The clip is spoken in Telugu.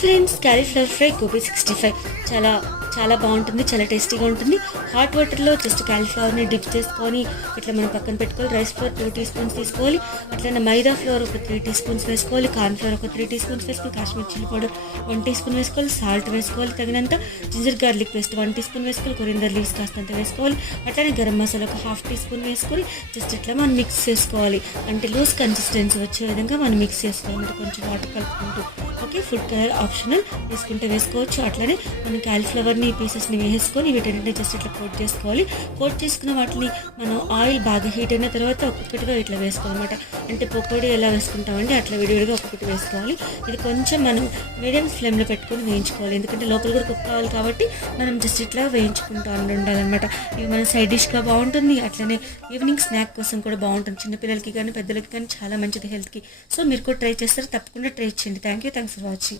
ఫ్రెండ్స్, క్యాలీఫ్లవర్ ఫ్రై గోబీ 65 చాలా చాలా బాగుంటుంది, చాలా టేస్టీగా ఉంటుంది. హాట్ వాటర్లో జస్ట్ క్యాలీఫ్లవర్ని డిప్ చేసుకొని ఇట్లా మనం పక్కన పెట్టుకోవాలి. రైస్ ఫ్లోర్ 2 టీ స్పూన్స్ తీసుకోవాలి. అట్లనే మైదా ఫ్లోర్ ఒక 3 టీ స్పూన్స్ వేసుకోవాలి. కార్న్ ఫ్లోర్ ఒక 3 టీ స్పూన్స్ వేసుకోవాలి. Kashmir chilli powder 1 teaspoon వేసుకోవాలి. సాల్ట్ వేసుకోవాలి తగినంత. Ginger garlic paste 1 teaspoon వేసుకోవాలి. కొరిందర్ లీవ్స్ కాస్తంత వేసుకోవాలి. అట్లనే గరం మసాలా ఒక ½ టీ స్పూన్ వేసుకొని జస్ట్ ఇట్లా మనం మిక్స్ చేసుకోవాలి. అంటే లూజ్ కన్సిస్టెన్సీ వచ్చే విధంగా మనం మిక్స్ చేసుకోవాలి. అంటే కొంచెం వాటర్ కలుపుకుంటూ. ఓకే, ఫుడ్ కలర్ ఆప్షనల్, వేసుకుంటే వేసుకోవచ్చు. అట్లనే మనం క్యాలీఫ్లవర్ని పీసెస్ని వేసుకొని వీటన్నిటిని జస్ట్ ఇట్లా కోట్ చేసుకోవాలి. కోట్ చేసుకున్న వాటిని మనం ఆయిల్ బాగా హీట్ అయిన తర్వాత ఒక్కొక్కటిగా ఇట్లా వేసుకోవాలన్నమాట. అంటే పకోడీ ఎలా వేసుకుంటామండి అట్లా విడివిడిగా ఒక్కొక్కటి వేసుకోవాలి. ఇది కొంచెం మనం మీడియం ఫ్లేమ్లో పెట్టుకొని వేయించుకోవాలి. ఎందుకంటే లోపల కూడా కుక్ కావాలి కాబట్టి మనం జస్ట్ ఇట్లా వేయించుకుంటూ ఉండాలన్నమాట. ఇది మన సైడ్ డిష్గా బాగుంటుంది. అట్లనే ఈవినింగ్ స్నాక్ కోసం కూడా బాగుంటుంది. చిన్నపిల్లలకి కానీ పెద్దలకి కానీ చాలా మంచిది హెల్త్కి. సో మీరు కూడా ట్రై చేస్తారు, తప్పకుండా ట్రై చేయండి. Thanks for watching.